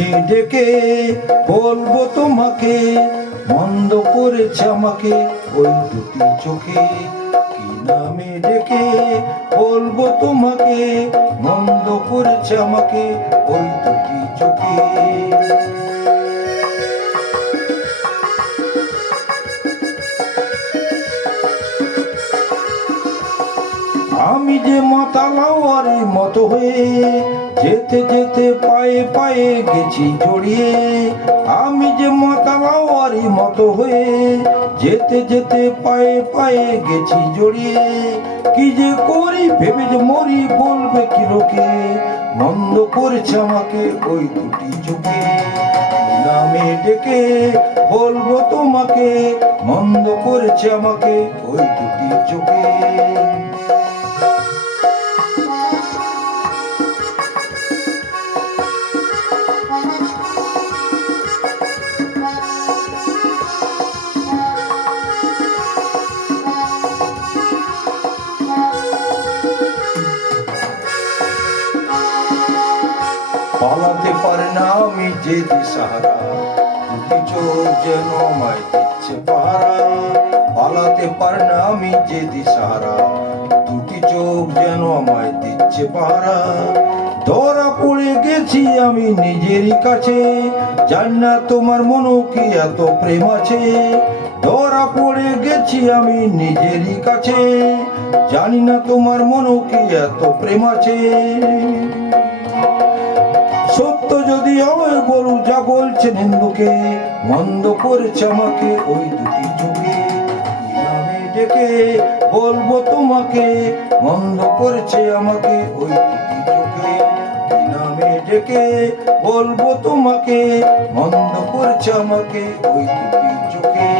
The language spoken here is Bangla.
নামে ডেকে বলবো তোমাকে, মন্দ করেছে আমাকে ওই দুটি চোখে। কি নামে ডেকে বলবো তোমাকে, মন্দ করেছে আমাকে ওই দুটি চোখে। আমি যে মাতালাওয়ারের মতো হয়ে যেতে যেতে পায়ে পায়ে গেছি জড়িয়ে। আমি যে মাতালাওয়ারের মতো হয়ে যেতে যেতে পায়ে পায়ে গেছি জড়িয়ে। কি যে করি ভেবে যে মরি, বলবে কি লোকে, মন্দ করেছে আমাকে ওই দুটি চোখে। কি নামে ডেকে বলবো তোমাকে, মন্দ করেছে আমাকে ওই দুটি চোখে। পালাতে পারে না আমি যে দিশাহারা, দুটি চোখ যেন আমায় দিচ্ছে পাহারা। পালাতে পারে না আমি যে দিশাহারা, দুটি চোখ যেন আমায় দিচ্ছে পাহারা। ধরা পড়ে গেছি আমি নিজেরই কাছে, জানি না তোমার মনে কি এত প্রেম আছে। ধরা পড়ে গেছি আমি নিজেরই কাছে, জানি না তোমার মনে কি এত প্রেম আছে। সত্য যদি আমায় বলু যা বলছেন হিন্দুকে, মন্দ করেছে আমাকে ওই দুটি চোখে। কি নামে ডেকে বলবো তোমাকে, মন্দ করেছে আমাকে ওই দুটি চোখে। কি নামে ডেকে বলবো তোমাকে, মন্দ করেছে আমাকে ওই দুটি চোখে।